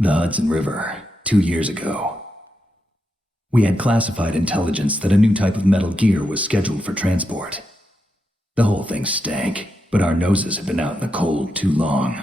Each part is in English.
The Hudson River, 2 years ago. We had classified intelligence that a new type of metal gear was scheduled for transport. The whole thing stank, but our noses had been out in the cold too long.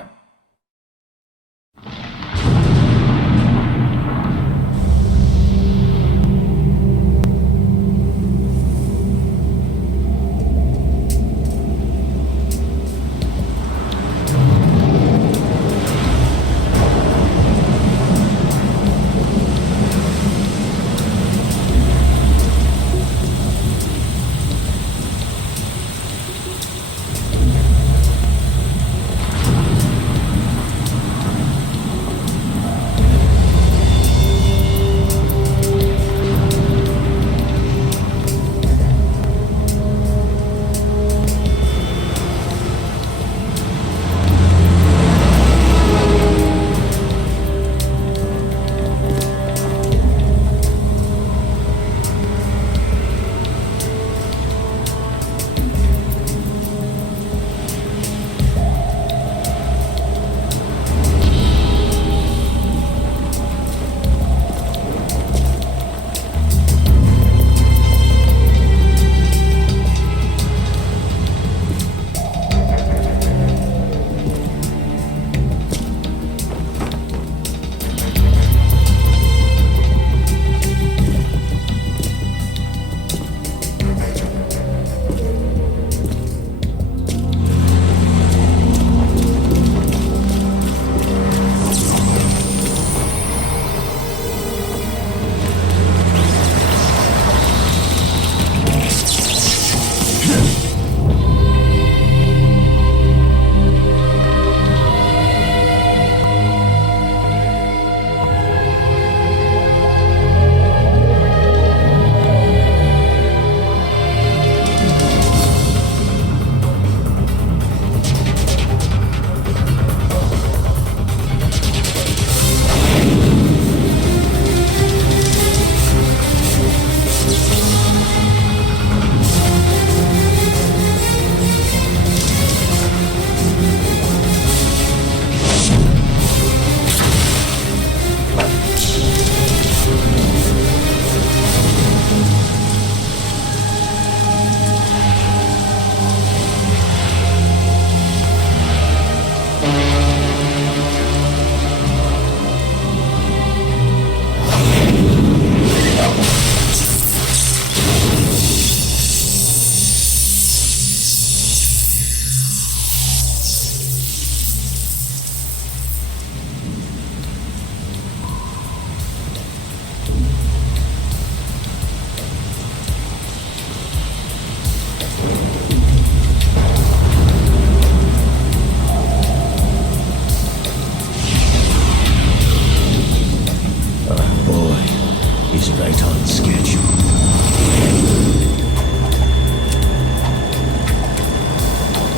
He's right on schedule.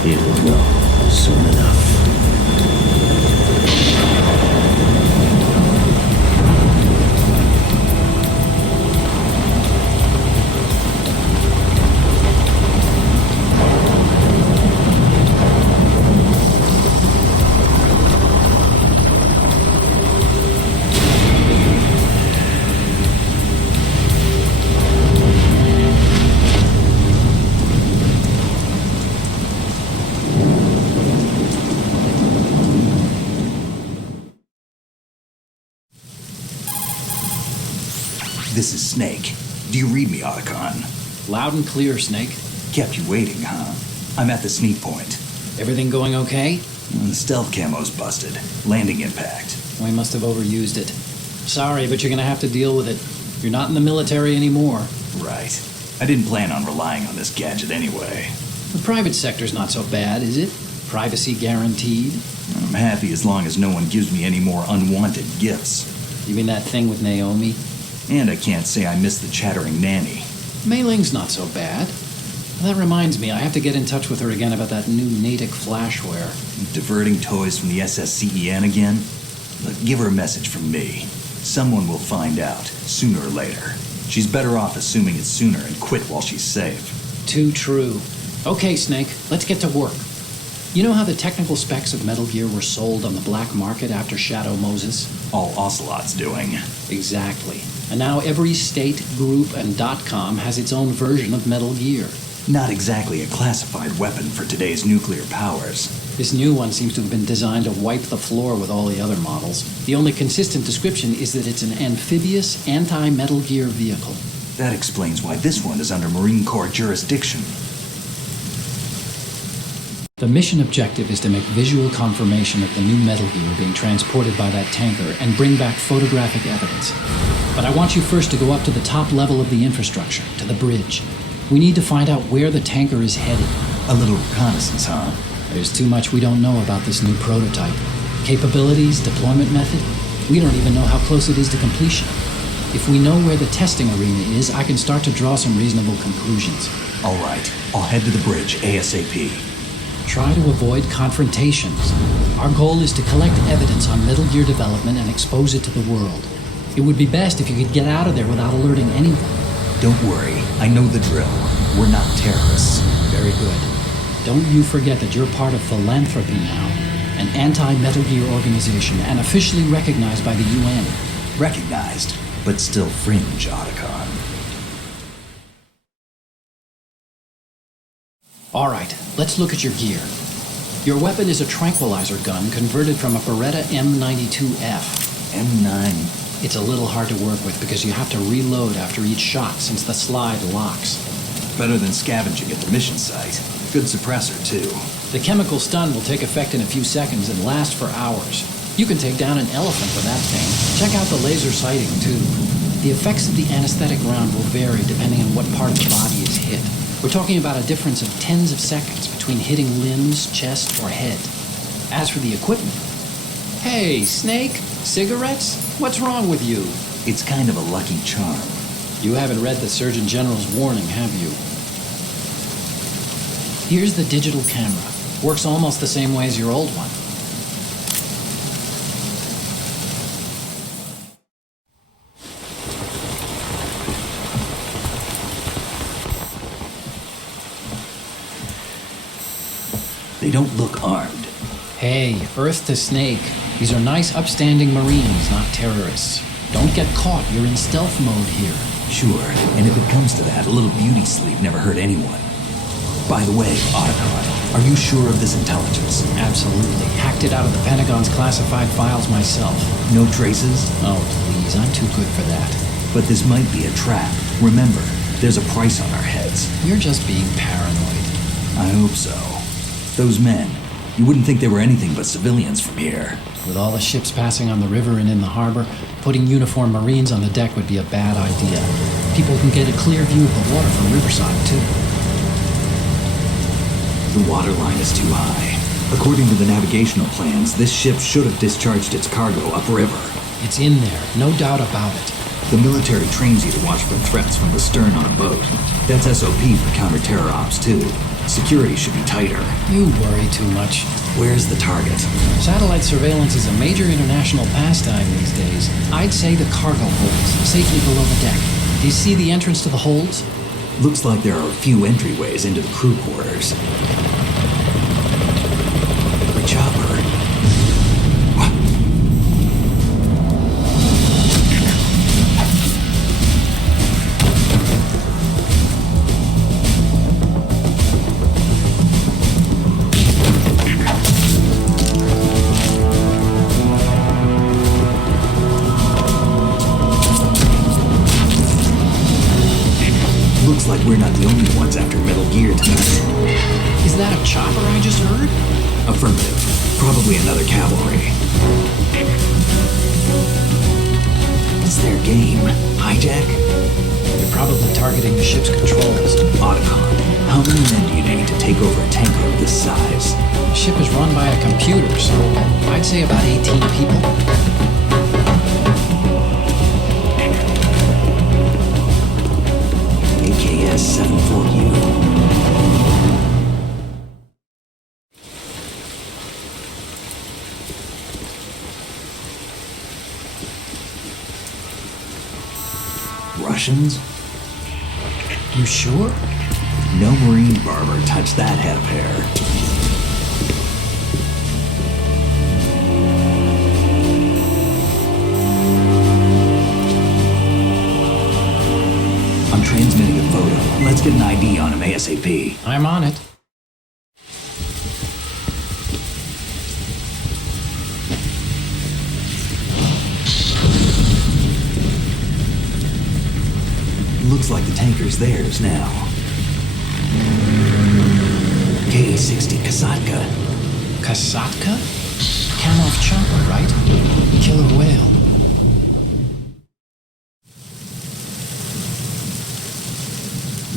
He'll know soon enough. This is Snake. Do you read me, Otacon? Loud and clear, Snake. Kept you waiting, huh? I'm at the sneak point. Everything going okay? The stealth camo's busted. Landing impact. We must have overused it. Sorry, but you're gonna have to deal with it. You're not in the military anymore. Right. I didn't plan on relying on this gadget anyway. The private sector's not so bad, is it? Privacy guaranteed? I'm happy as long as no one gives me any more unwanted gifts. You mean that thing with Naomi? And I can't say I miss the chattering nanny. Mei Ling's not so bad. That reminds me, I have to get in touch with her again about that new Natick flashware. Diverting toys from the SSCEN again? Look, give her a message from me. Someone will find out, sooner or later. She's better off assuming it's sooner and quit while she's safe. Too true. Okay, Snake, let's get to work. You know how the technical specs of Metal Gear were sold on the black market after Shadow Moses? All Ocelot's doing. Exactly. And now every state, group, and .com has its own version of Metal Gear. Not exactly a classified weapon for today's nuclear powers. This new one seems to have been designed to wipe the floor with all the other models. The only consistent description is that it's an amphibious, anti-Metal Gear vehicle. That explains why this one is under Marine Corps jurisdiction. The mission objective is to make visual confirmation of the new Metal Gear being transported by that tanker and bring back photographic evidence. But I want you first to go up to the top level of the infrastructure, to the bridge. We need to find out where the tanker is headed. A little reconnaissance, huh? There's too much we don't know about this new prototype. Capabilities, deployment method, we don't even know how close it is to completion. If we know where the testing arena is, I can start to draw some reasonable conclusions. All right, I'll head to the bridge ASAP. Try to avoid confrontations. Our goal is to collect evidence on Metal Gear development and expose it to the world. It would be best if you could get out of there without alerting anyone. Don't worry, I know the drill. We're not terrorists. Very good. Don't you forget that you're part of Philanthropy now, an anti-Metal Gear organization and officially recognized by the UN. Recognized, but still fringe, Otacon. All right, let's look at your gear. Your weapon is a tranquilizer gun converted from a Beretta M92F. M9. It's a little hard to work with because you have to reload after each shot since the slide locks. Better than scavenging at the mission site. Good suppressor, too. The chemical stun will take effect in a few seconds and last for hours. You can take down an elephant with that thing. Check out the laser sighting, too. The effects of the anesthetic round will vary depending on what part of the body is hit. We're talking about a difference of tens of seconds between hitting limbs, chest, or head. As for the equipment... Hey, Snake? Cigarettes? What's wrong with you? It's kind of a lucky charm. You haven't read the Surgeon General's warning, have you? Here's the digital camera. Works almost the same way as your old one. They don't look armed. Hey, Earth to Snake. These are nice, upstanding Marines, not terrorists. Don't get caught. You're in stealth mode here. Sure, and if it comes to that, a little beauty sleep never hurt anyone. By the way, Otacon, are you sure of this intelligence? Absolutely. Hacked it out of the Pentagon's classified files myself. No traces? Oh, please. I'm too good for that. But this might be a trap. Remember, there's a price on our heads. You're just being paranoid. I hope so. Those men, you wouldn't think they were anything but civilians from here. With all the ships passing on the river and in the harbor, putting uniformed Marines on the deck would be a bad idea. People can get a clear view of the water from Riverside, too. The water line is too high. According to the navigational plans, this ship should have discharged its cargo upriver. It's in there, no doubt about it. The military trains you to watch for threats from the stern on a boat. That's SOP for counter-terror ops, too. Security should be tighter. You worry too much. Where's the target? Satellite surveillance is a major international pastime these days. I'd say the cargo holds, safely below the deck. Do you see the entrance to the holds? Looks like there are a few entryways into the crew quarters. The chopper. Looks like we're not the only ones after Metal Gear tonight. Is that a chopper I just heard? Affirmative. Probably another cavalry. What's their game? Hijack? They're probably targeting the ship's controls. Otacon, how many men do you need to take over a tanker of this size? The ship is run by a computer, so I'd say about 18 people. AKS-74U. Russians? You sure? No Marine barber touched that head of hair. Let's get an ID on him ASAP. I'm on it. Looks like the tanker's theirs now. K-60 Kasatka. Kasatka? Kamov chopper, right? Killer whale.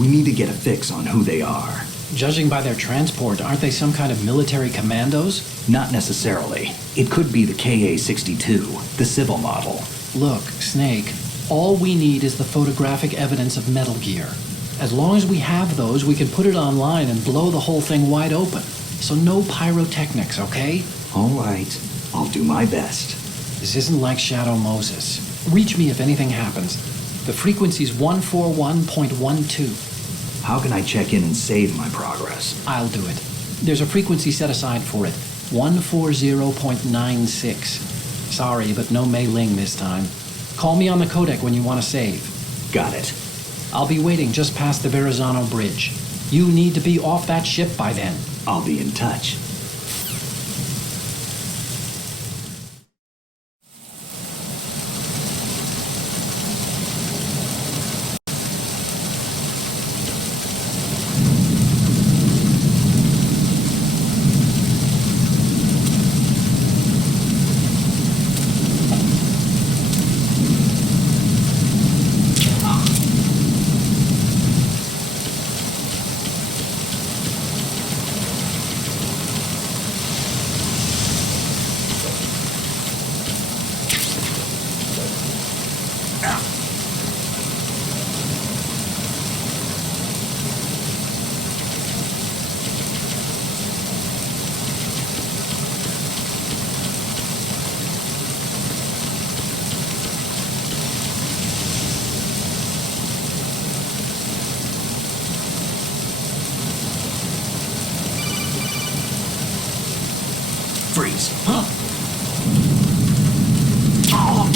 We need to get a fix on who they are. Judging by their transport, aren't they some kind of military commandos? Not necessarily. It could be the KA-62, the civil model. Look, Snake, all we need is the photographic evidence of Metal Gear. As long as we have those, we can put it online and blow the whole thing wide open. So no pyrotechnics, okay? All right. I'll do my best. This isn't like Shadow Moses. Reach me if anything happens. The frequency's 141.12. How can I check in and save my progress? I'll do it. There's a frequency set aside for it. 140.96. Sorry, but no Mei Ling this time. Call me on the codec when you want to save. Got it. I'll be waiting just past the Verrazano Bridge. You need to be off that ship by then. I'll be in touch. Freeze. Huh? Oh.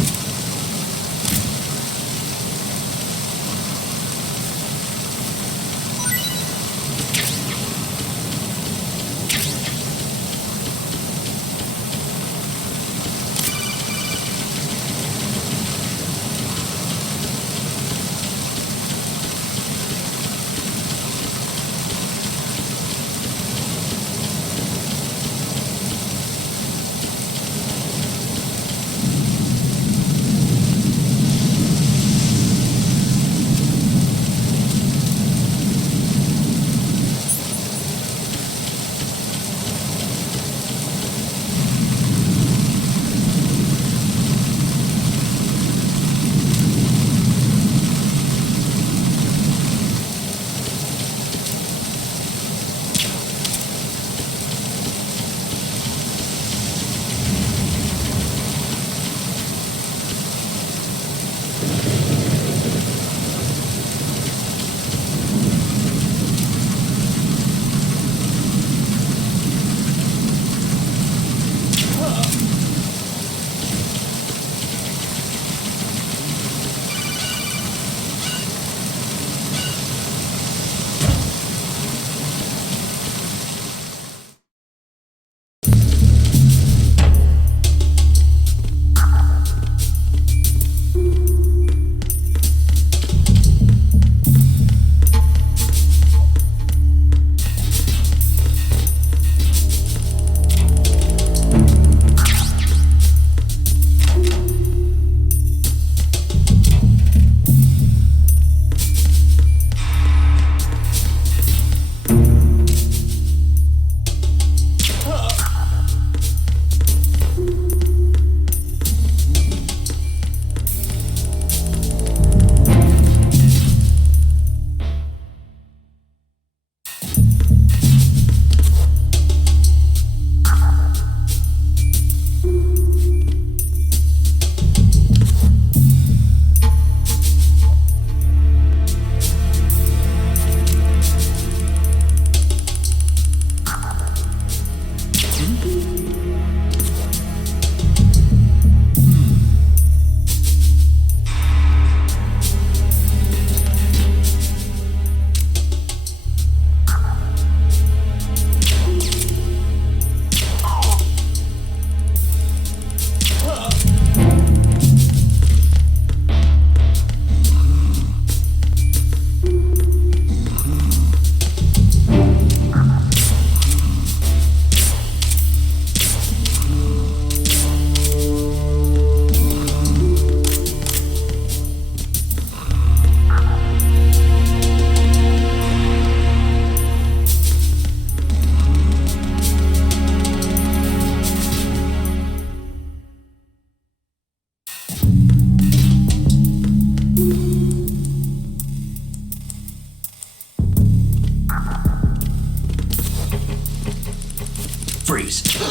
is.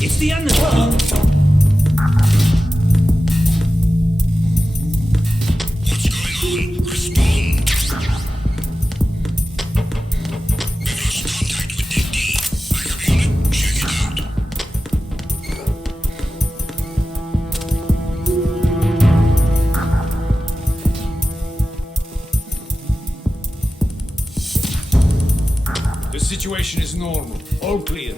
It's the underworld! What's going on? Respond! We've lost contact with Deep D. Backup unit, check it out. The situation is normal. All clear.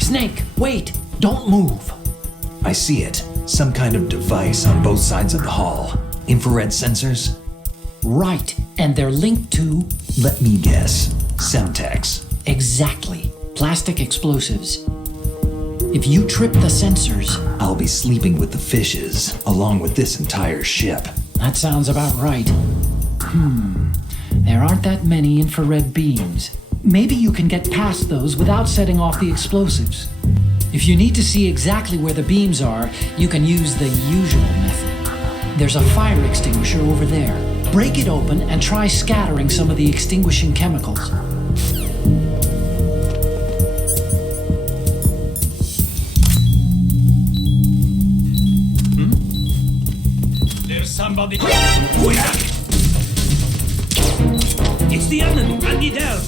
Snake, wait! Don't move! I see it. Some kind of device on both sides of the hall. Infrared sensors? Right, and they're linked to... Let me guess. Semtex. Exactly. Plastic explosives. If you trip the sensors... I'll be sleeping with the fishes, along with this entire ship. That sounds about right. There aren't that many infrared beams. Maybe you can get past those without setting off the explosives. If you need to see exactly where the beams are, you can use the usual method. There's a fire extinguisher over there. Break it open and try scattering some of the extinguishing chemicals. There's somebody. It's the enemy. I need help.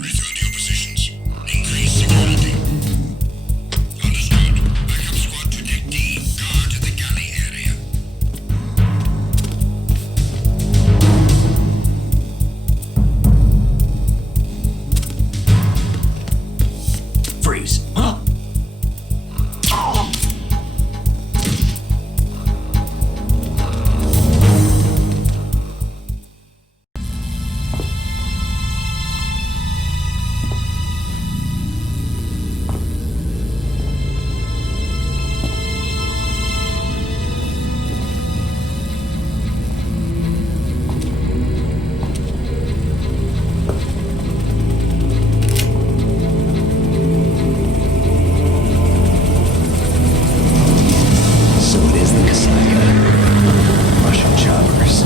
Return to your positions. Increase security. Understood. Backup squad to Deck D. Guard the galley area. Freeze. Huh? So it is the Kasaka. Russian choppers.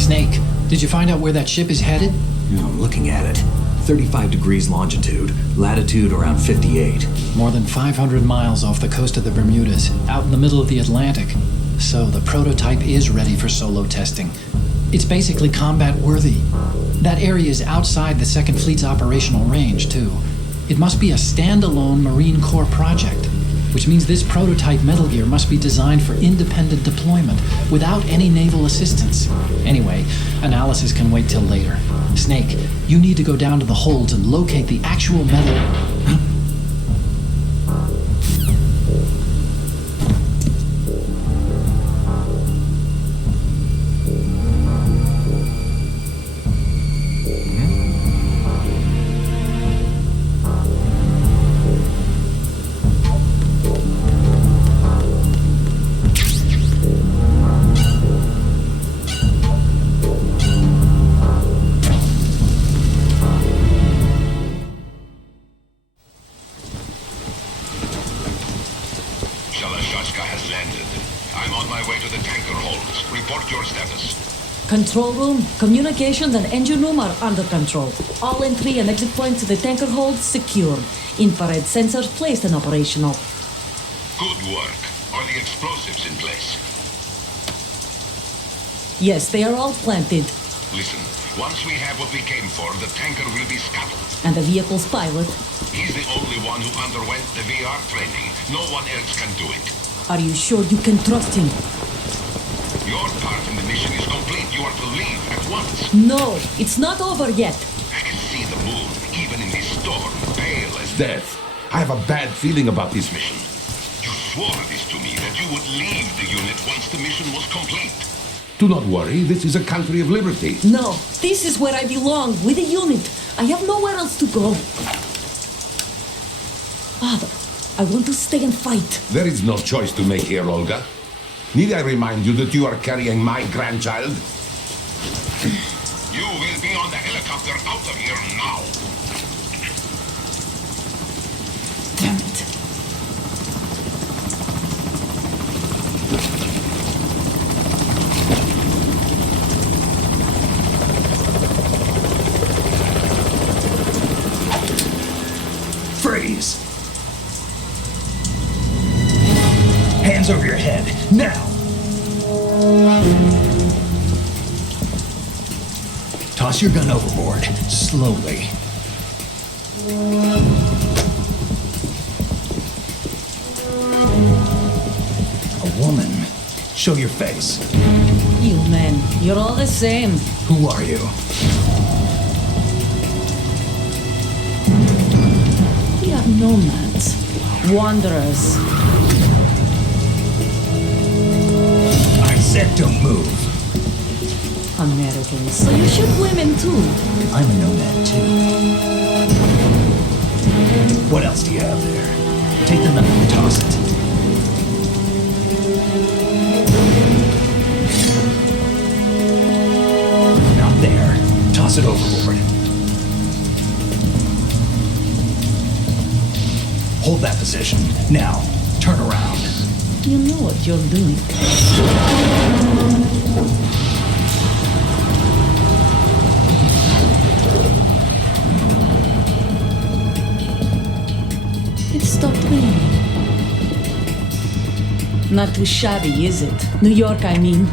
Snake, did you find out where that ship is headed? Yeah, I'm looking at it. 35 degrees longitude, latitude around 58. More than 500 miles off the coast of the Bermudas, out in the middle of the Atlantic. So the prototype is ready for solo testing. It's basically combat worthy. That area is outside the Second Fleet's operational range, too. It must be a standalone Marine Corps project, which means this prototype Metal Gear must be designed for independent deployment without any naval assistance. Anyway, analysis can wait till later. Snake, you need to go down to the holds and locate the actual metal. Shalashashka has landed. I'm on my way to the tanker holds. Report your status. Control room, communications and engine room are under control. All entry and exit points to the tanker hold secured. Infrared sensors placed and operational. Good work. Are the explosives in place? Yes, they are all planted. Listen, once we have what we came for, the tanker will be scuttled. And the vehicle's pilot. He's the only one who underwent the VR training. No one else can do it. Are you sure you can trust him? Your part in the mission is complete. You are to leave at once. No, it's not over yet. I can see the moon, even in this storm, pale as death. I have a bad feeling about this mission. You swore this to me that you would leave the unit once the mission was complete. Do not worry, this is a country of liberty. No, this is where I belong, with the unit. I have nowhere else to go. Father, I want to stay and fight. There is no choice to make here, Olga. Need I remind you that you are carrying my grandchild? You will be on the helicopter out of here now. Damn it. Freeze! Hands over your head, now! Toss your gun overboard, slowly. A woman. Show your face. You men, you're all the same. Who are you? We are nomads, wanderers. I said don't move. Americans, so you shoot women too. I'm a nomad too. What else do you have there? Take the knife and toss it. Not there. Toss it overboard. Hold that position. Now, turn around. You know what you're doing. It stopped raining. Not too shabby, is it? New York, I mean.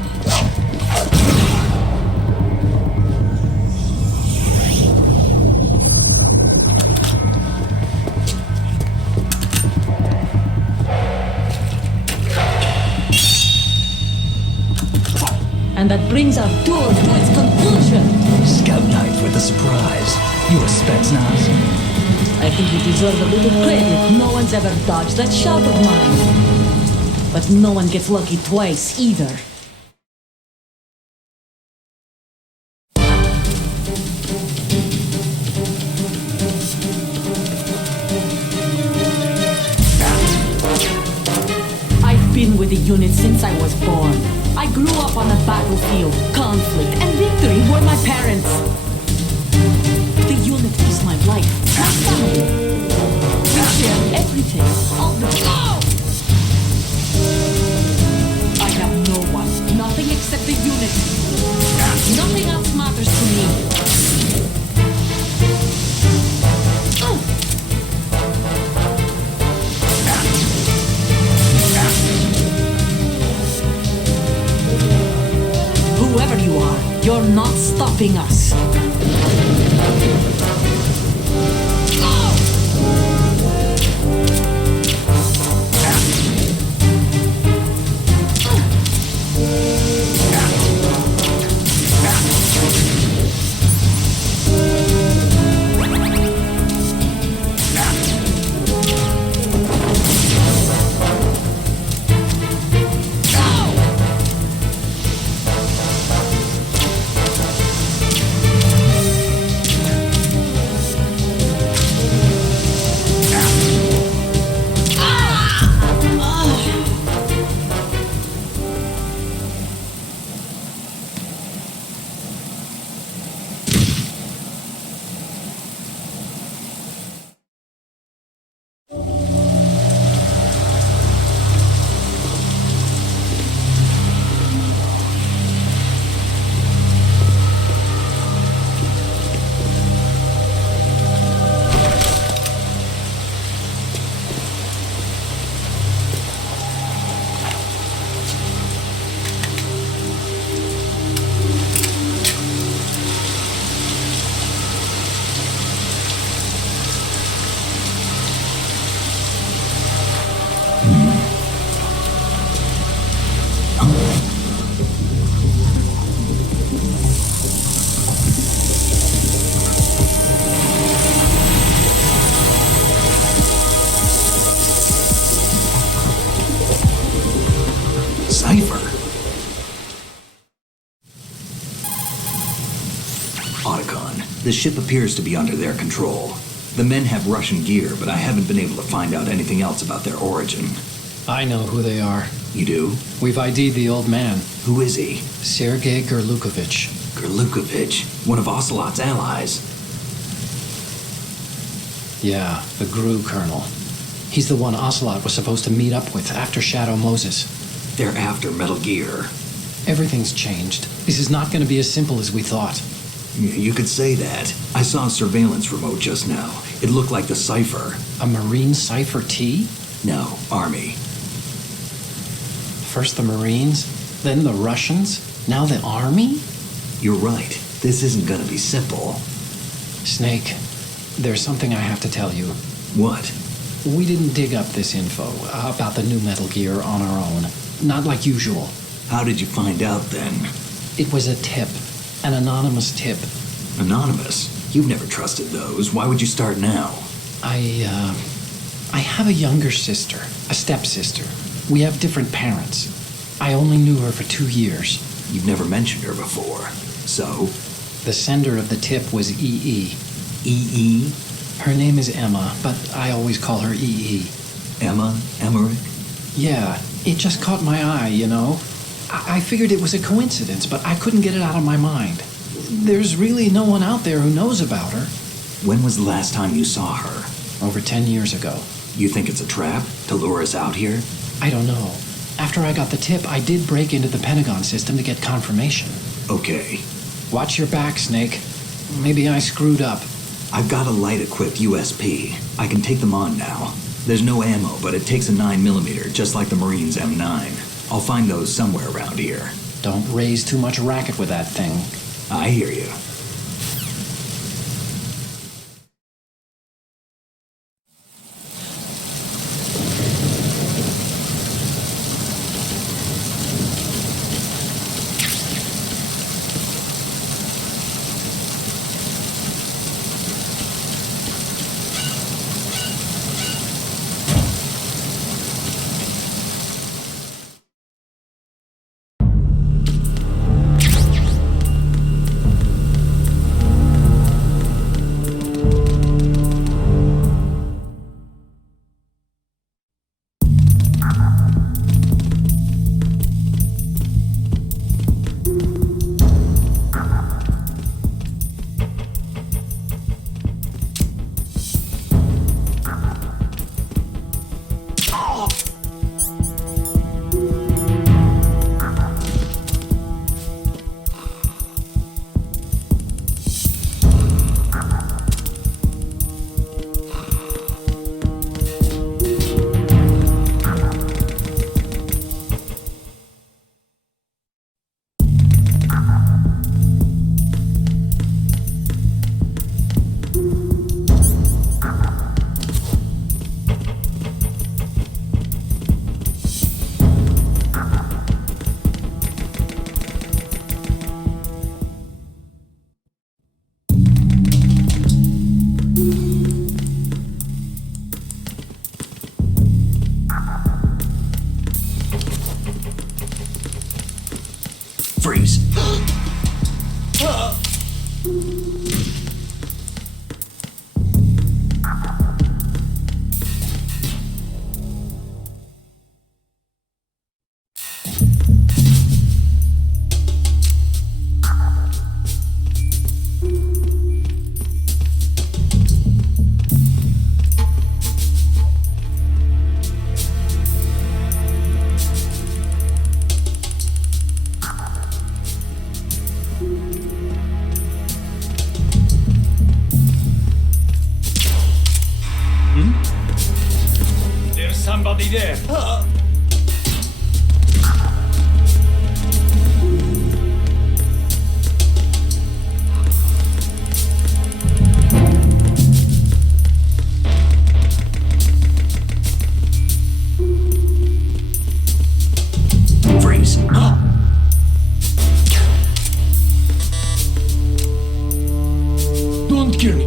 And that brings our tour to its conclusion. Scout knife with a surprise. You a Spetsnaz? I think you deserve a little credit. No one's ever dodged that shot of mine. But no one gets lucky twice either. I've been with the unit since I was born. I grew up on the battlefield. Conflict and victory were my parents. The unit is my life, my family. We share everything, all the time. I have no one, nothing except the unit. Nothing else matters to me. Whoever you are, you're not stopping us. Cipher. Otacon, the ship appears to be under their control. The men have Russian gear, but I haven't been able to find out anything else about their origin. I know who they are. You do? We've ID'd the old man, Who is he? Sergei Gerlukovich. Gerlukovich, one of Ocelot's allies. Yeah, the GRU colonel. He's the one Ocelot was supposed to meet up with after Shadow Moses. They're after Metal Gear. Everything's changed. This is not going to be as simple as we thought. You could say that. I saw a surveillance remote just now. It looked like the Cypher. A Marine Cypher T? No, Army. First the Marines, then the Russians, now the Army? You're right. This isn't gonna be simple. Snake, there's something I have to tell you. What? We didn't dig up this info about the new Metal Gear on our own. Not like usual. How did you find out then? It was a tip. An anonymous tip. Anonymous? You've never trusted those. Why would you start now? I have a younger sister, a stepsister. We have different parents. I only knew her for 2 years. You've never mentioned her before. So? The sender of the tip was EE. EE? Her name is Emma, but I always call her EE. Emma? Emmerich? Yeah, it just caught my eye, you know? I figured it was a coincidence, but I couldn't get it out of my mind. There's really no one out there who knows about her. When was the last time you saw her? Over 10 years ago. You think it's a trap to lure us out here? I don't know. After I got the tip, I did break into the Pentagon system to get confirmation. Okay. Watch your back, Snake. Maybe I screwed up. I've got a light-equipped USP. I can take them on now. There's no ammo, but it takes a 9mm, just like the Marines' M9. I'll find those somewhere around here. Don't raise too much racket with that thing. I hear you. Freeze. There's somebody there. Freeze. Don't kill me.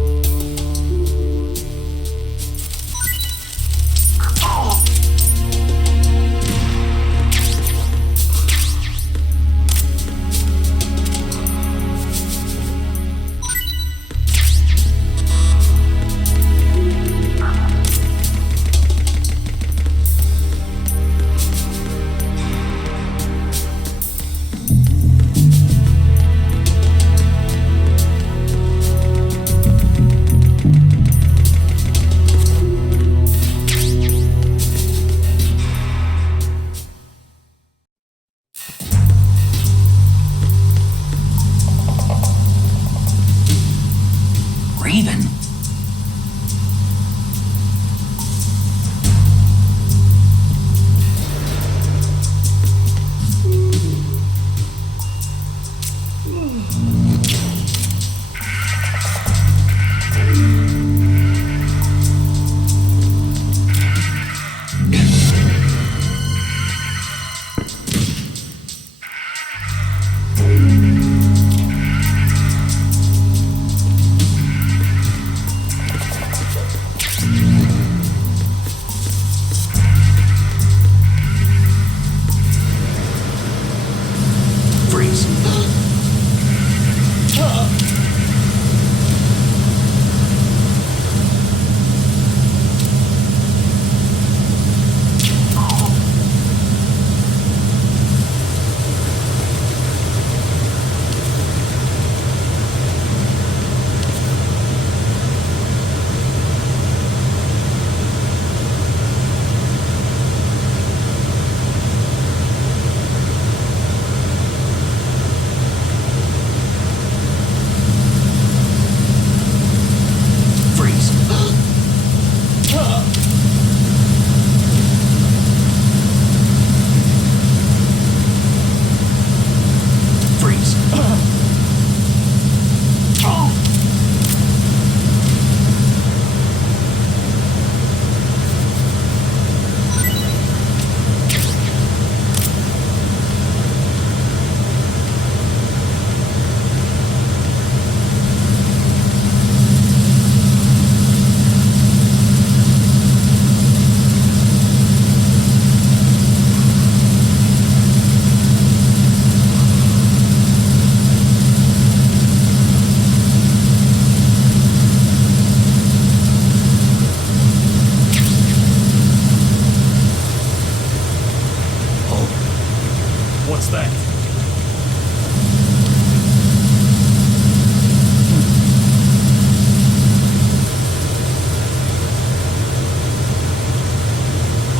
that?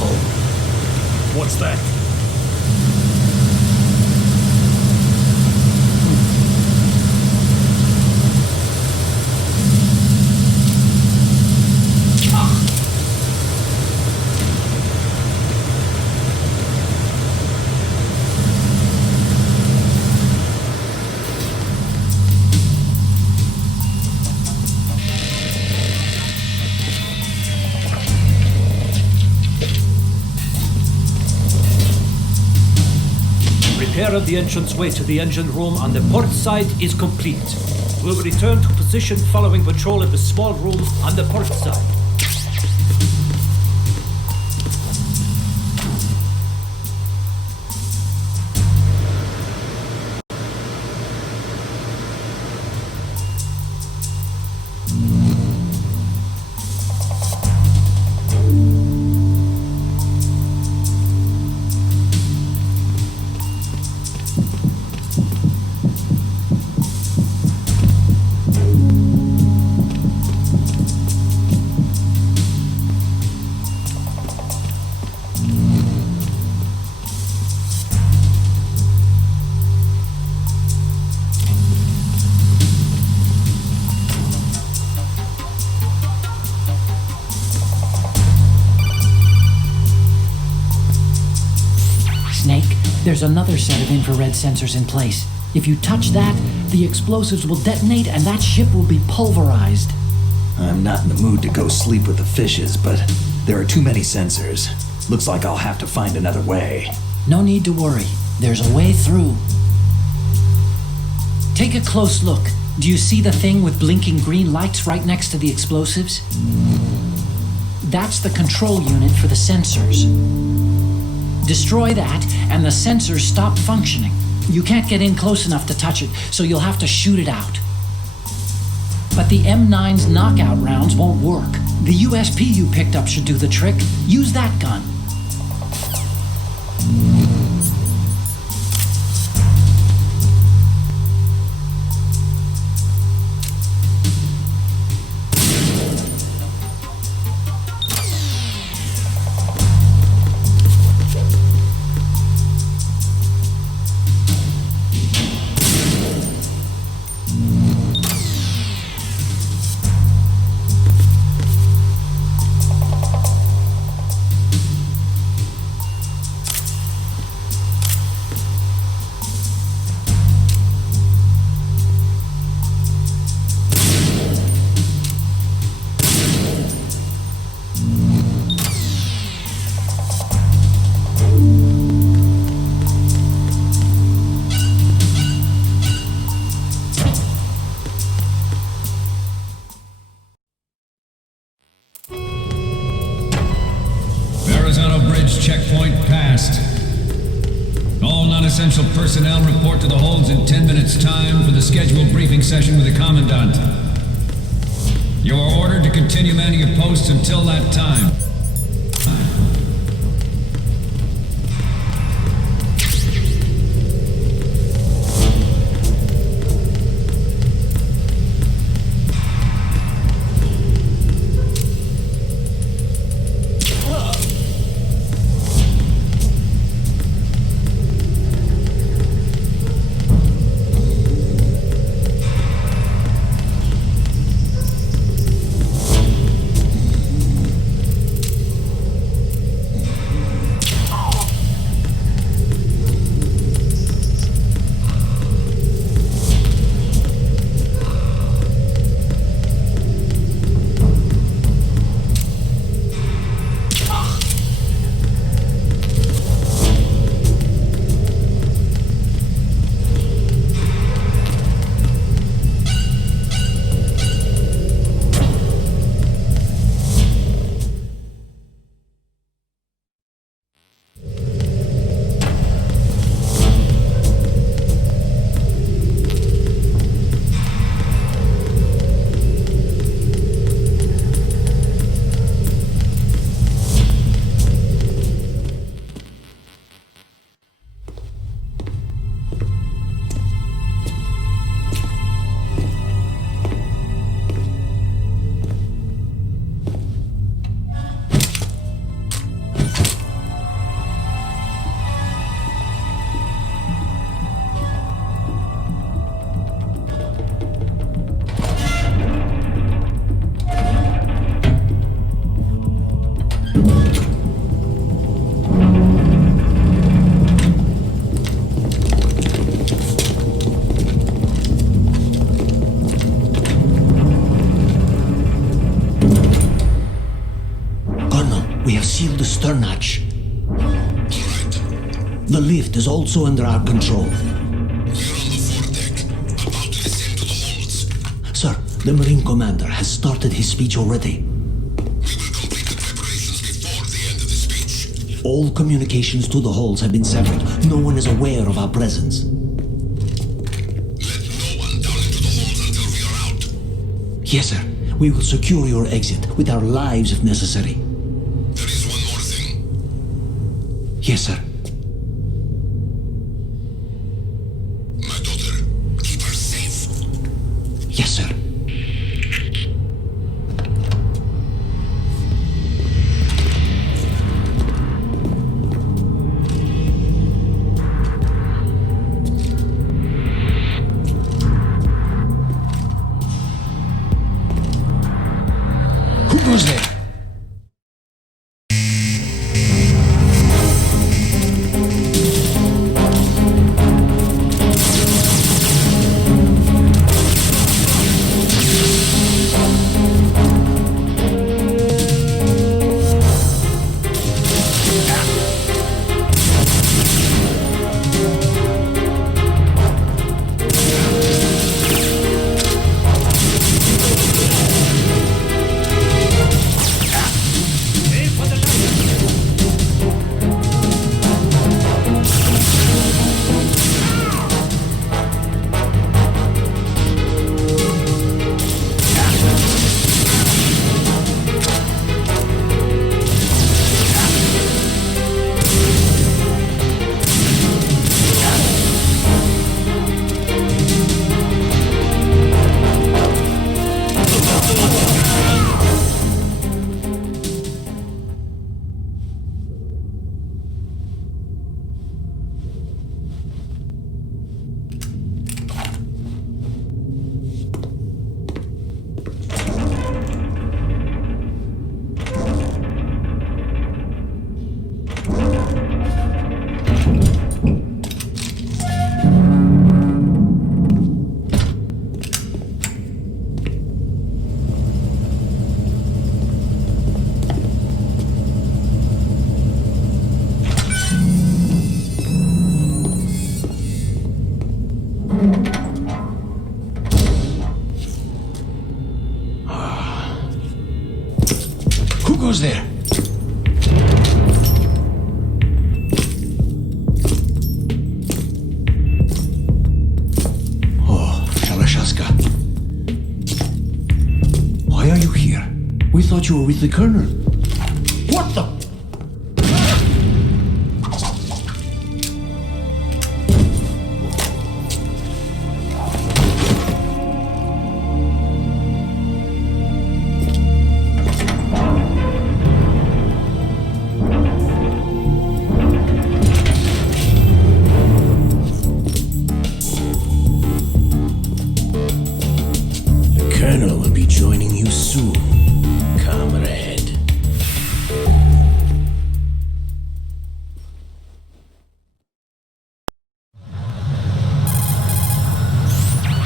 Oh. What's that? Repair of the entranceway to the engine room on the port side is complete. We'll return to position following patrol of the small room on the port side. There's another set of infrared sensors in place. If you touch that, the explosives will detonate and that ship will be pulverized. I'm not in the mood to go sleep with the fishes, but there are too many sensors. Looks like I'll have to find another way. No need to worry. There's a way through. Take a close look. Do you see the thing with blinking green lights right next to the explosives? That's the control unit for the sensors. Destroy that, and the sensors stop functioning. You can't get in close enough to touch it, so you'll have to shoot it out. But the M9's knockout rounds won't work. The USP you picked up should do the trick. Use that gun. Checkpoint passed. All non-essential personnel report to the holds in 10 minutes' time for the scheduled briefing session with the Commandant. You are ordered to continue manning your posts until that time. Shield the stern hatch. The lift is also under our control. Sir, the Marine Commander has started his speech already. All communications to the holds have been severed. No one is aware of our presence. Yes, sir. We will secure your exit with our lives if necessary. There is one more thing. Yes, sir. My daughter, keep her safe. Yes, sir. Who goes there? Who goes there? Oh, Shalashaska. Why are you here? We thought you were with the Colonel. What the? Colonel will be joining you soon, comrade.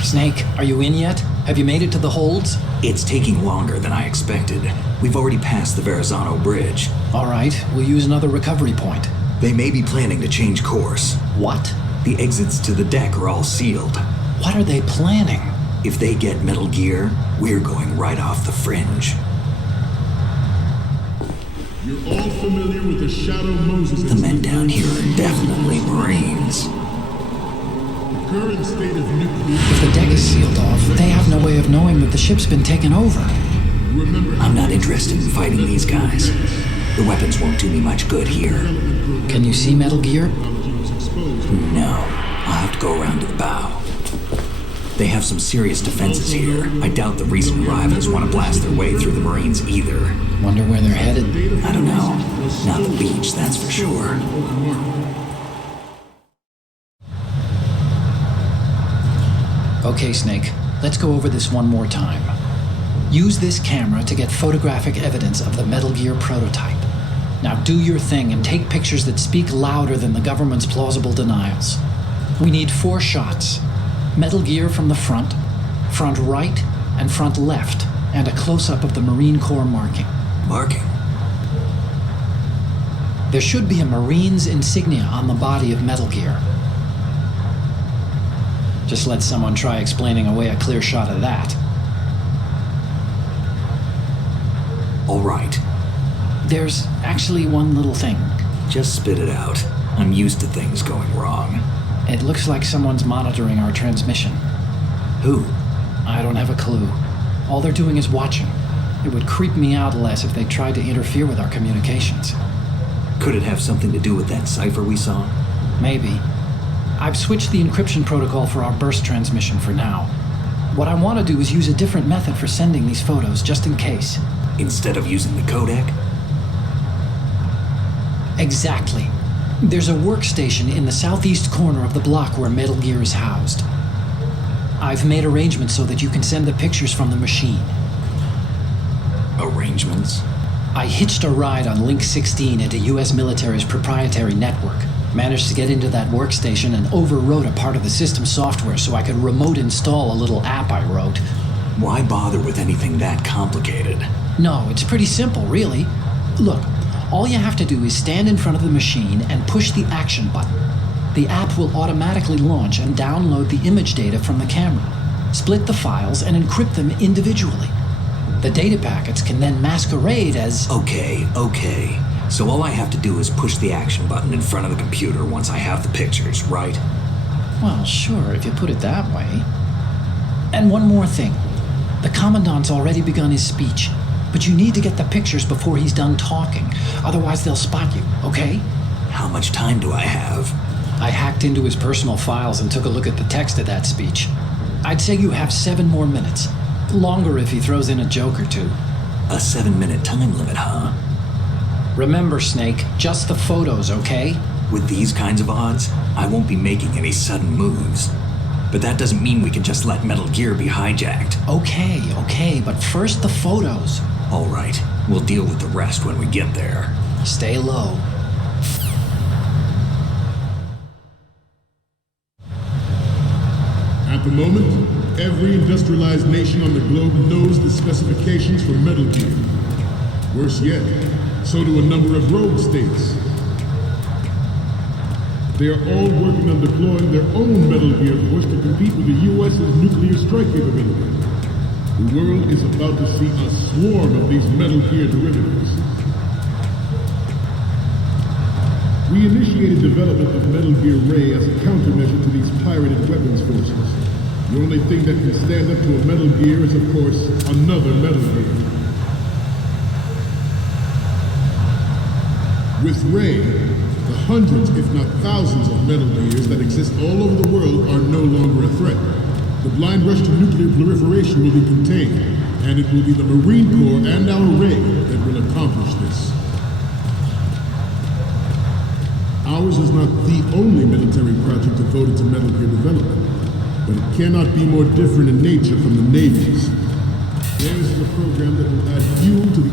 Snake, are you in yet? Have you made it to the holds? It's taking longer than I expected. We've already passed the Verrazano Bridge. All right, we'll use another recovery point. They may be planning to change course. What? The exits to the deck are all sealed. What are they planning? If they get Metal Gear, we're going right off the fringe. You're all familiar with the Shadow Moses. The men down here are definitely Marines. The current state of nuclear. If the deck is sealed off, they have no way of knowing that the ship's been taken over. Remember, I'm not interested in fighting these guys. The weapons won't do me much good here. Can you see Metal Gear? No, I'll have to go around to the bow. They have some serious defenses here. I doubt the recent arrivals want to blast their way through the Marines either. Wonder where they're headed. I don't know. Not the beach, that's for sure. Okay, Snake, let's go over this one more time. Use this camera to get photographic evidence of the Metal Gear prototype. Now do your thing and take pictures that speak louder than the government's plausible denials. We need 4 shots. Metal Gear from the front right, and front left, and a close-up of the Marine Corps marking. Marking? There should be a Marine's insignia on the body of Metal Gear. Just let someone try explaining away a clear shot of that. All right. There's actually one little thing. Just spit it out. I'm used to things going wrong. It looks like someone's monitoring our transmission. Who? I don't have a clue. All they're doing is watching. It would creep me out less if they tried to interfere with our communications. Could it have something to do with that cipher we saw? Maybe. I've switched the encryption protocol for our burst transmission for now. What I want to do is use a different method for sending these photos, just in case. Instead of using the codec? Exactly. There's a workstation in the southeast corner of the block where Metal Gear is housed. I've made arrangements so that you can send the pictures from the machine. Arrangements? I hitched a ride on Link 16 into US military's proprietary network. Managed to get into that workstation and overwrote a part of the system software so I could remote install a little app I wrote. Why bother with anything that complicated? No, it's pretty simple, really. Look, all you have to do is stand in front of the machine and push the action button. The app will automatically launch and download the image data from the camera, split the files, and encrypt them individually. The data packets can then masquerade as... Okay. So all I have to do is push the action button in front of the computer once I have the pictures, right? Well, sure, if you put it that way. And one more thing. The Commandant's already begun his speech, but you need to get the pictures before he's done talking. Otherwise, they'll spot you, okay? How much time do I have? I hacked into his personal files and took a look at the text of that speech. I'd say you have 7 more minutes. Longer if he throws in a joke or two. A 7-minute time limit, huh? Remember, Snake, just the photos, okay? With these kinds of odds, I won't be making any sudden moves. But that doesn't mean we can just let Metal Gear be hijacked. Okay, but first the photos. All right, we'll deal with the rest when we get there. Stay low. At the moment, every industrialized nation on the globe knows the specifications for Metal Gear. Worse yet, so do a number of rogue states. They are all working on deploying their own Metal Gear force to compete with the U.S.'s nuclear strike capability. The world is about to see a swarm of these Metal Gear derivatives. We initiated development of Metal Gear Ray as a countermeasure to these pirated weapons forces. The only thing that can stand up to a Metal Gear is, of course, another Metal Gear. With Ray, the hundreds, if not thousands, of Metal Gears that exist all over the world are no longer a threat. The blind rush to nuclear proliferation will be contained, and it will be the Marine Corps and our Ray that will accomplish this. Ours is not the only military project devoted to Metal Gear development, but it cannot be more different in nature from the Navy's. Theirs is a program that will add fuel to the...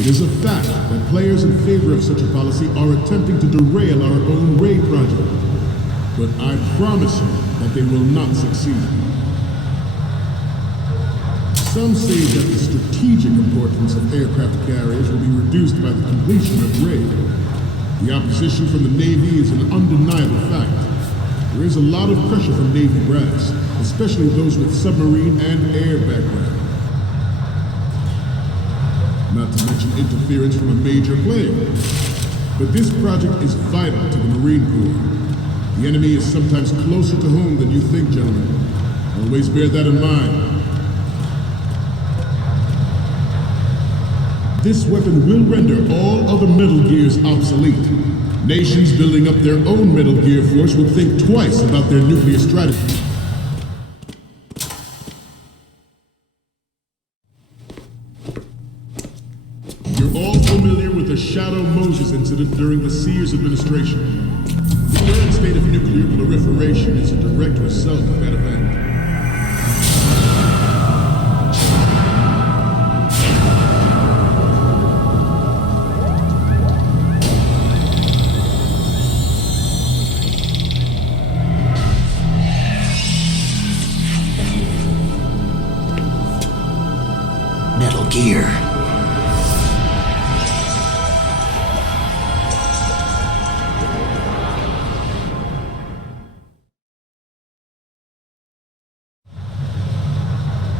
It is a fact that players in favor of such a policy are attempting to derail our own Ray project. But I promise you that they will not succeed. Some say that the strategic importance of aircraft carriers will be reduced by the completion of Ray. The opposition from the Navy is an undeniable fact. There is a lot of pressure from Navy brass, especially those with submarine and air background. Not to mention interference from a major player. But this project is vital to the Marine Corps. The enemy is sometimes closer to home than you think, gentlemen. Always bear that in mind. This weapon will render all other Metal Gears obsolete. Nations building up their own Metal Gear force will think twice about their nuclear strategy. You're all familiar with the Shadow Moses incident during the Sears administration. The current state of nuclear proliferation is a direct result of that event. Metal Gear.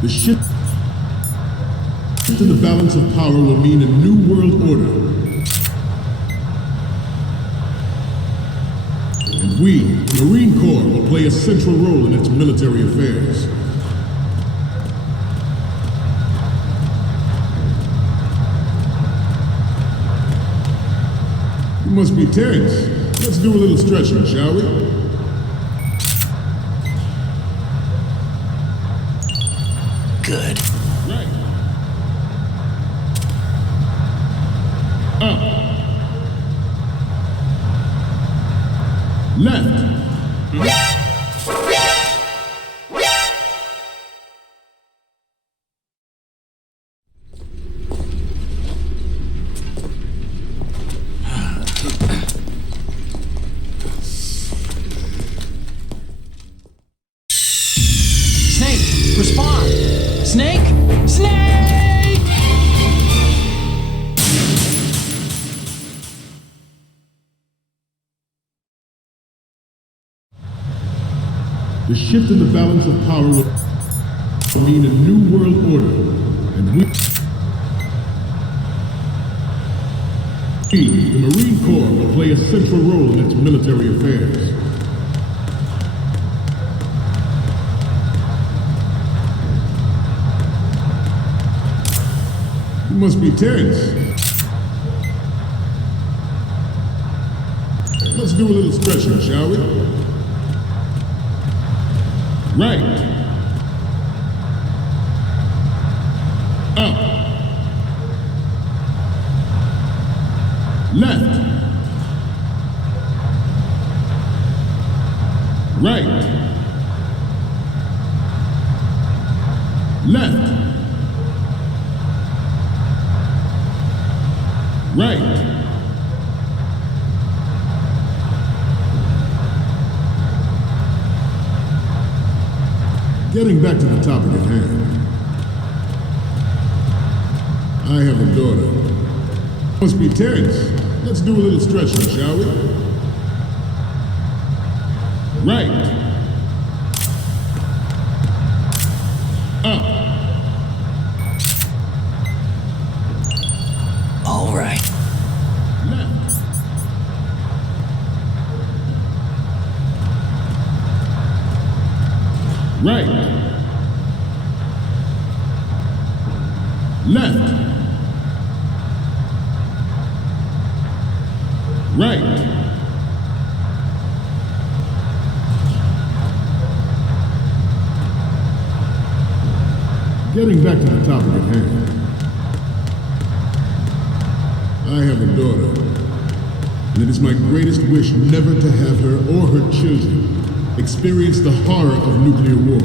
The shift in the balance of power will mean a new world order. And we, the Marine Corps, will play a central role in its military affairs. You must be tense. Let's do a little stretching, shall we? Good. Right. Up. Left. Snake, respond! Snake! Snake! The shift in the balance of power will mean a new world order, and we, the Marine Corps, will play a central role in its military affairs. You must be tense. Let's do a little stretching, shall we? Right. Up. Left. Right. Left. Right. Getting back to the topic at hand. I have a daughter. Must be tense. Let's do a little stretching, shall we? Right. Up. All right. Left. Right. Left. Right. Getting back to the topic at hand. I have a daughter, and it is my greatest wish never to have her or her children experience the horror of nuclear war.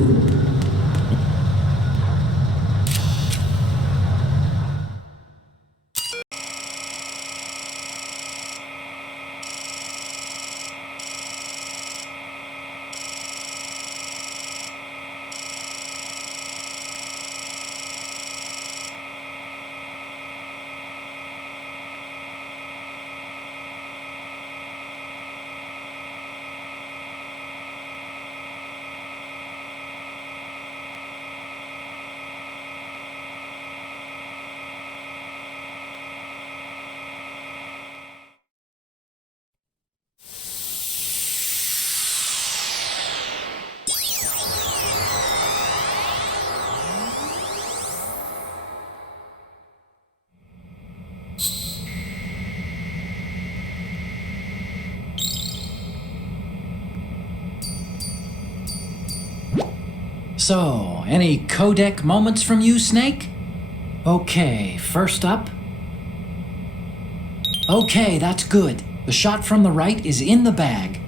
So, any codec moments from you, Snake? Okay, first up. Okay, that's good. The shot from the right is in the bag.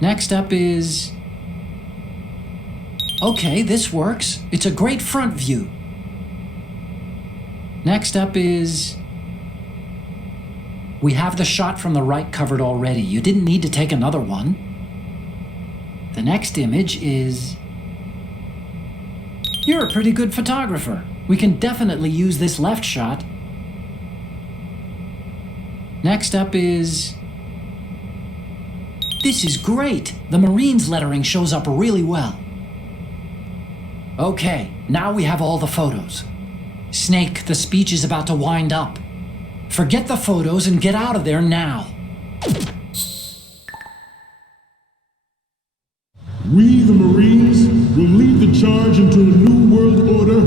Next up is... Okay, this works. It's a great front view. Next up is... We have the shot from the right covered already. You didn't need to take another one. The next image is... You're a pretty good photographer. We can definitely use this left shot. Next up is... This is great. The Marines lettering shows up really well. Okay, now we have all the photos. Snake, the speech is about to wind up. Forget the photos and get out of there now. We, the Marines, will lead the charge into a new world order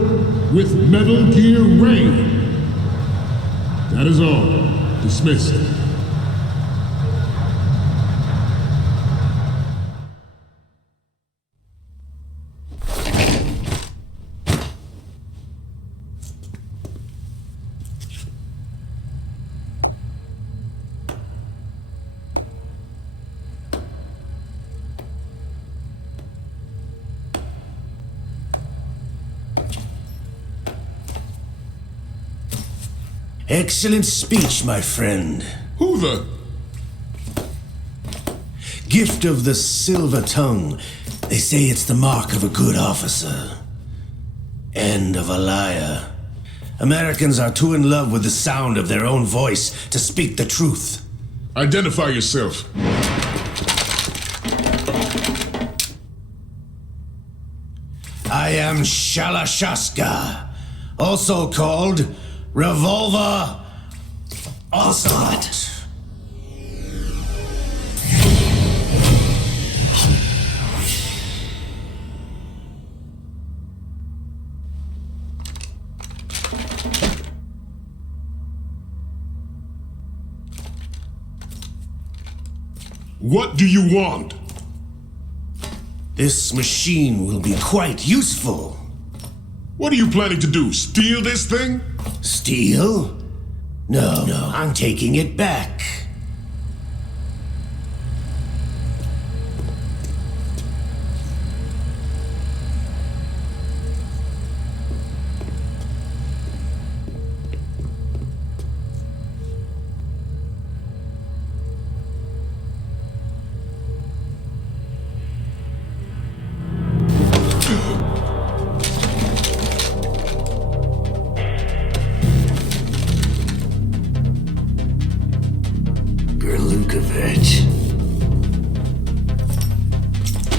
with Metal Gear Ray. That is all. Dismissed. Excellent speech, my friend. Who the? Gift of the silver tongue. They say it's the mark of a good officer. And of a liar. Americans are too in love with the sound of their own voice to speak the truth. Identify yourself. I am Shalashaska, also called Revolver Ocelot. What do you want? This machine will be quite useful. What are you planning to do? Steal this thing? Steal? No, I'm taking it back.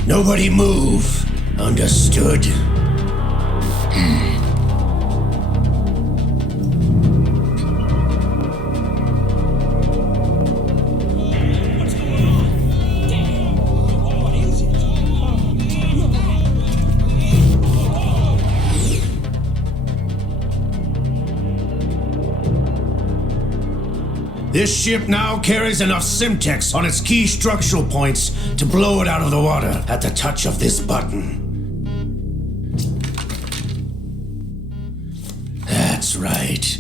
Nobody move. Understood? This ship now carries enough Simtex on its key structural points to blow it out of the water at the touch of this button. That's right.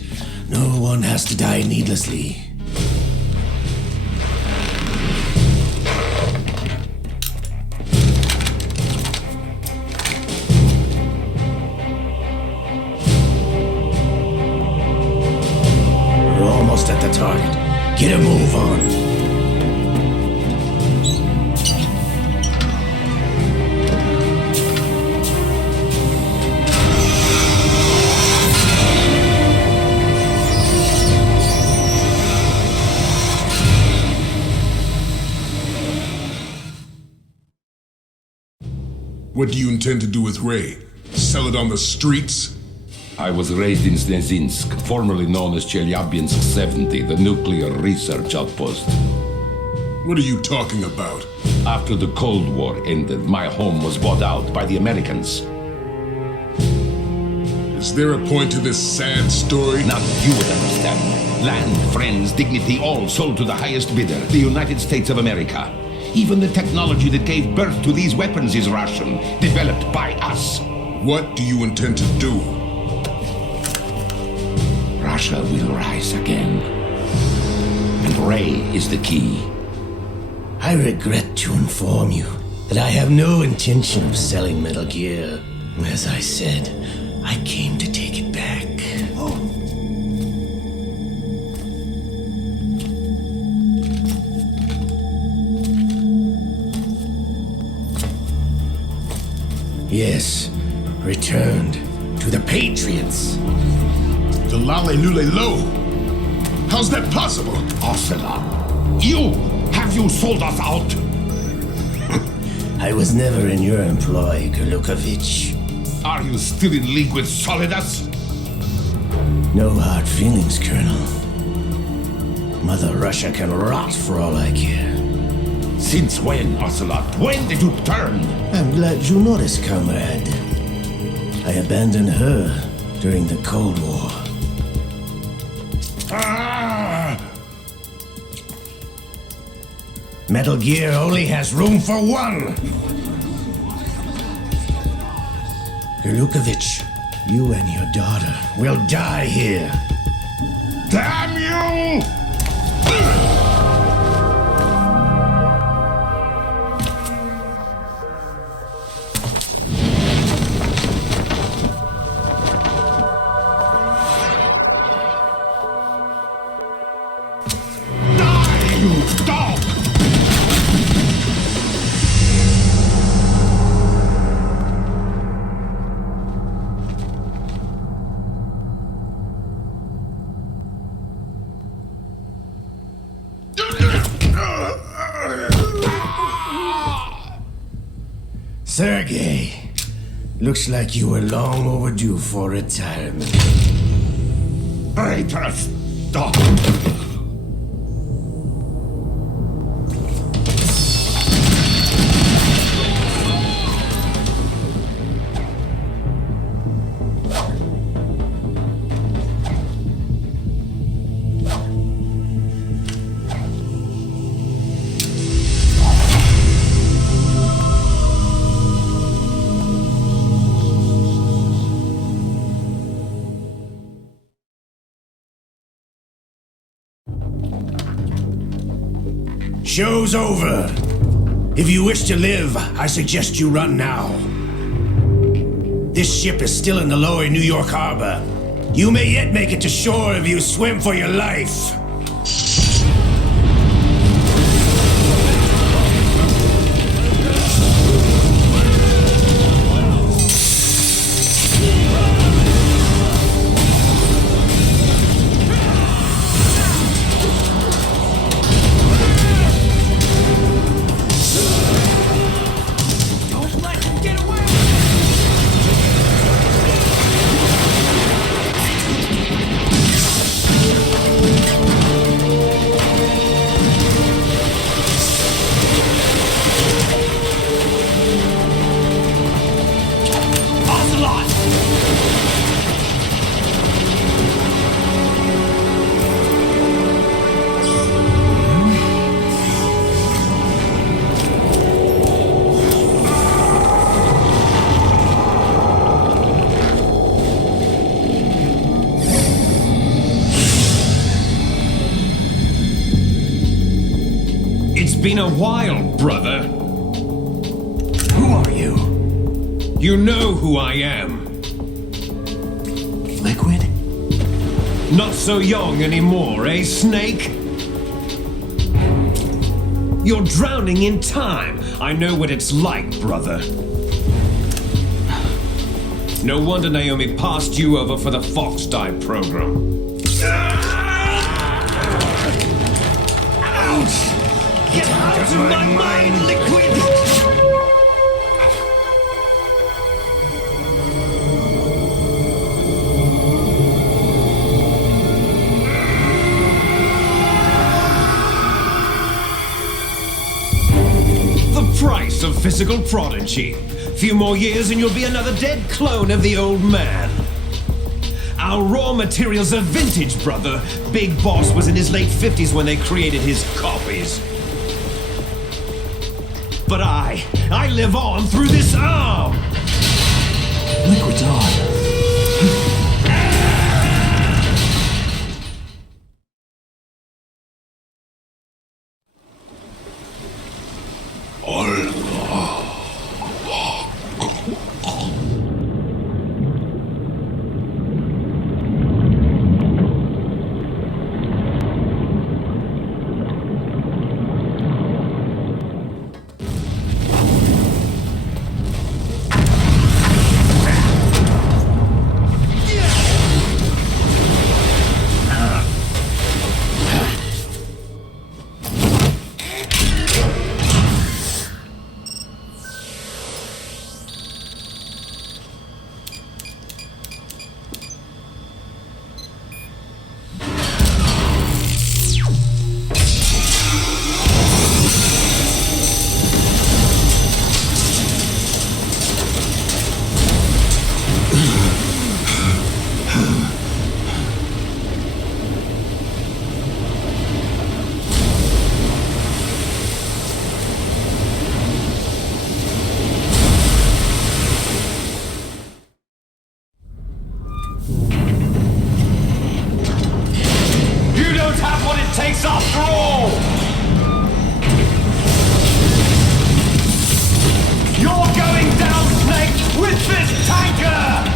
No one has to die needlessly. We're almost at the target. Get a move on. What do you intend to do with Ray? Sell it on the streets? I was raised in Snezhinsk, formerly known as Chelyabinsk 70, the nuclear research outpost. What are you talking about? After the Cold War ended, my home was bought out by the Americans. Is there a point to this sad story? Now you would understand. Land, friends, dignity, all sold to the highest bidder, the United States of America. Even the technology that gave birth to these weapons is Russian, developed by us. What do you intend to do? Russia will rise again. And Ray is the key. I regret to inform you that I have no intention of selling Metal Gear. As I said, I came to take it back. Yes, returned to the Patriots. The Lale Lule Lo? How's that possible? Ocelot, have you sold us out? I was never in your employ, Gurlukovich. Are you still in league with Solidus? No hard feelings, Colonel. Mother Russia can rot for all I care. Since when, Ocelot? When did you turn? I'm glad you noticed, comrade. I abandoned her during the Cold War. Ah! Metal Gear only has room for one! Gurlukovich, you and your daughter will die here. Damn you! Die, you dog! Sergei, looks like you were long overdue for retirement. Traitorous dog! Show's over. If you wish to live, I suggest you run now. This ship is still in the lower New York harbor. You may yet make it to shore if you swim for your life. It's been a while, brother. Who are you? You know who I am. Liquid? Not so young anymore, eh, Snake? You're drowning in time. I know what it's like, brother. No wonder Naomi passed you over for the Foxdie program. Get out of my mind, Liquid! The price of physical prodigy. Few more years and you'll be another dead clone of the old man. Our raw materials are vintage, brother. Big Boss was in his late 50s when they created his copies. But I live on through this arm! Liquid's on. takes after all! You're going down, Snake, with this tanker!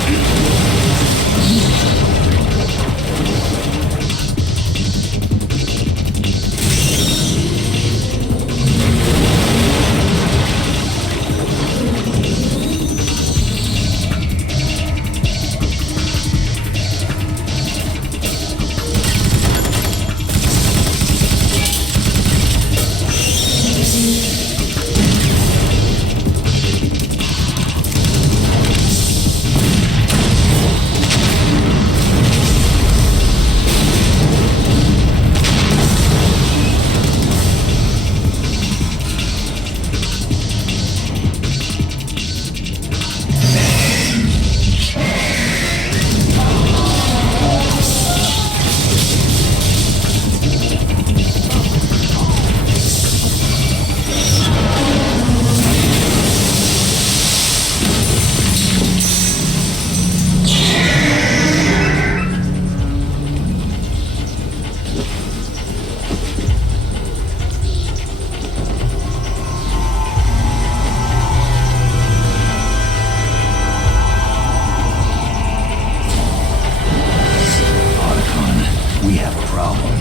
We have a problem.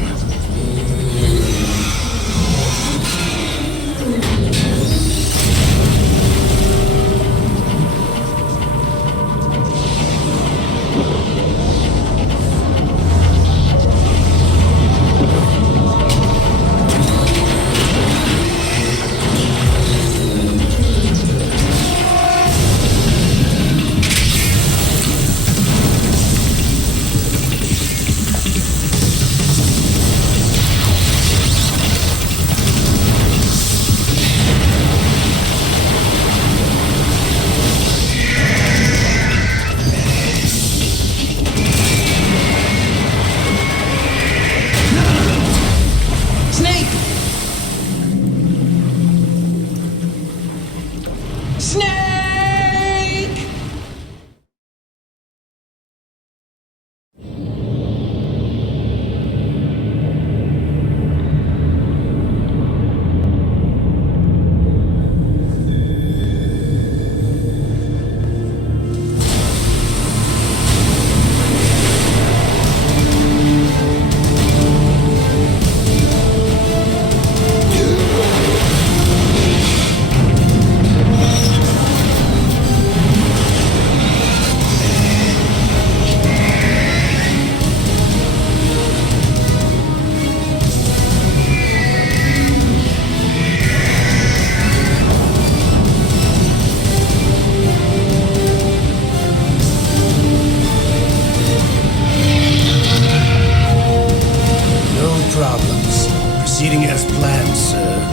Proceeding as planned, sir.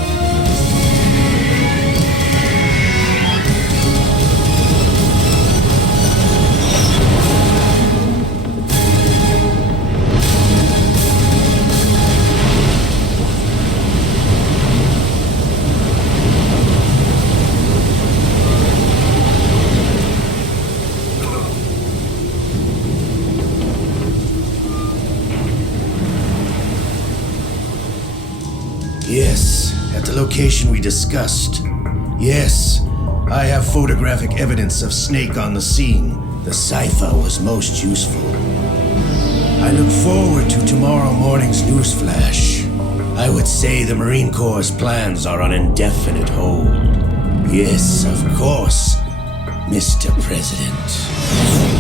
Yes, at the location we discussed. Yes, I have photographic evidence of Snake on the scene. The cipher was most useful. I look forward to tomorrow morning's newsflash. I would say the Marine Corps' plans are on indefinite hold. Yes, of course, Mr. President.